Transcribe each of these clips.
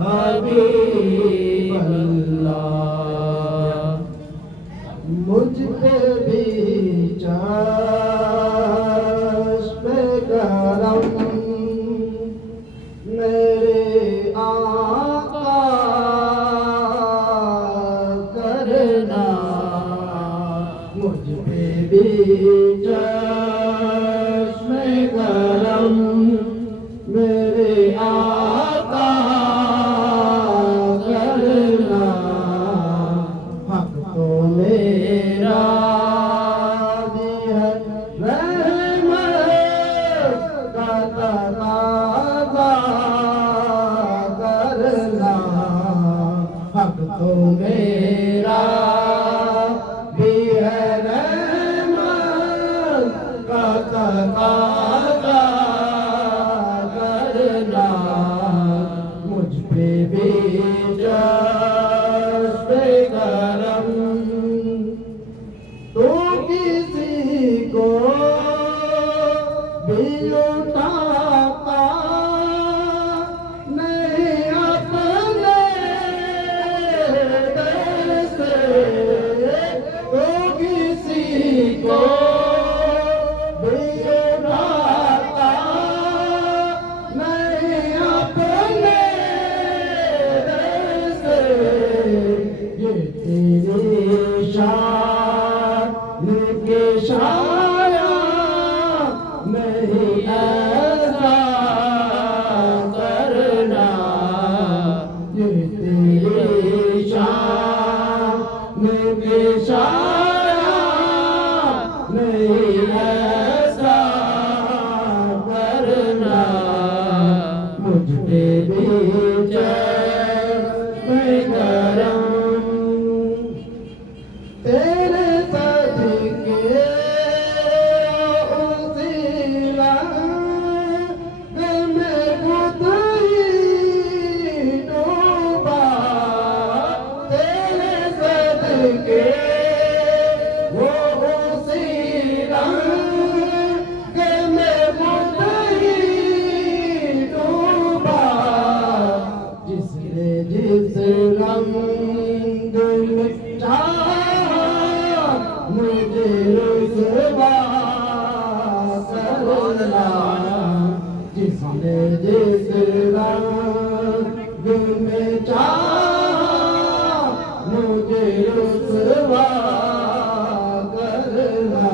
हबीब अल्लाह। मुझ पे भी चश्म करम मेरे आका करना। मुझ पे भी चश्म करम मेरे आका करना। हक तो मेरा भी है रहमत का तकाज़ा करना। हक तो मेरा भी है रहमत का तकाज़ा करना। मुझ पे भी चश्म करम तो किसी को भी उठाता नहीं अपने दर से। तो किसी को भी उठाता नहीं अपने दर से। ये तेरी शान के शाया नहीं ऐसा करना। ये तेरी शान के शाया नहीं ऐसा करना। मुझ पे भी चश्म करम तेरे सदके उसी रंग में खुद ही डूबा। तेरे सदके वो उसी रंग में खुद ही डूबा। जिसने जिस रंग में चाहा मुझे रुसवा करना। जिसने जिस रंग में चाहा मुझे रुसवा करना।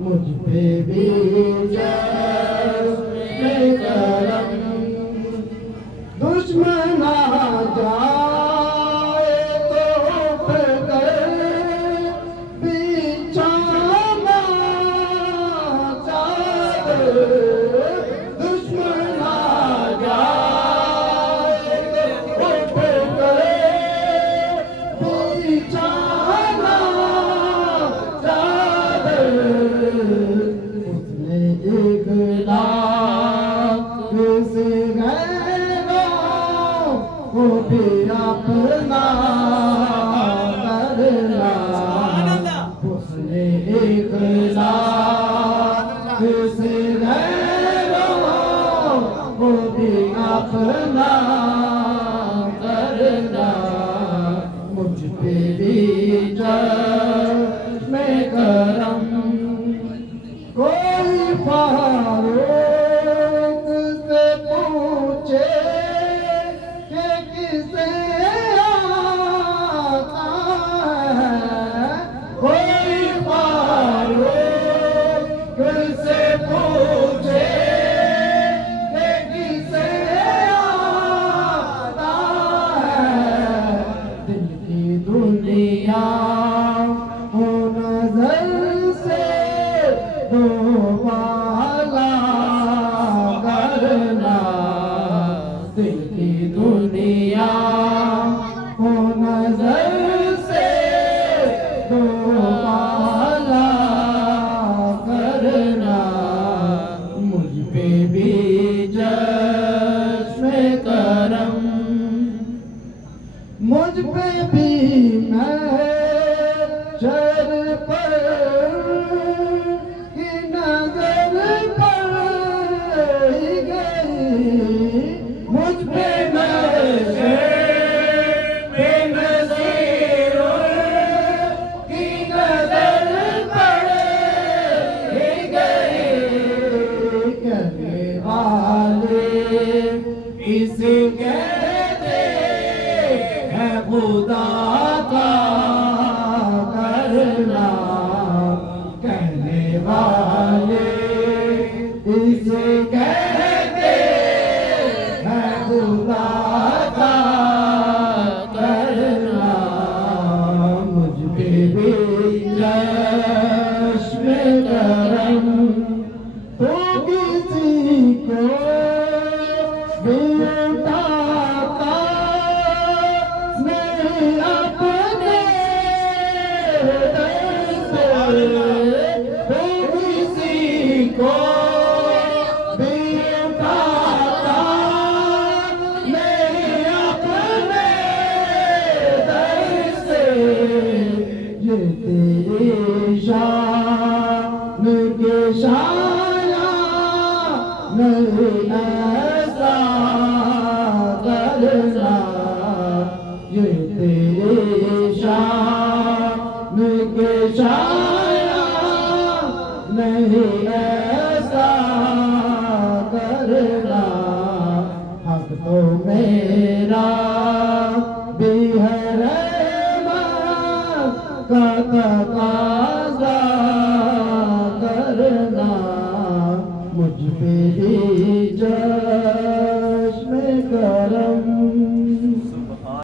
मुझ पे भी चश्म करम दुश्मन आ जाए तो उठकर बिछाना चादर। दुश्मन आ जाए तो उठकर बिछाना चादर। उसने एक लाख से वो भी अपना करना। उसने एक लाख से वो भी अपना करना। मुझ पे भी चश्म करम कोई फारूक से पूछे कि किसे आता है। कोई फारूक से पूछे कि किसे आता है। दिल की दुनिया हो नजर से दो वाला करना। दिल की दुनिया हो नजर से दो वाला करना। मुझ पे भी चश्म करम मुझ पे भी मैं शर पर की नजर पड़ गई। मुझ पे मैं इसे कहते हैं खुदा का करना, कहने वाले इसे कहते हैं खुदा का करना। मुझ पे भी चश्म करम तो किसी को भी उठाता नहीं अपने दर से, तो किसी को भी उठाता नहीं अपने दर से। ये तेरी शान के शाया नहीं ऐसा करना, ये तेरी शान के शाया नहीं ऐसा करना। हक तो मेरा भी है रहमत का तकाज़ा करना। मुझ पे भी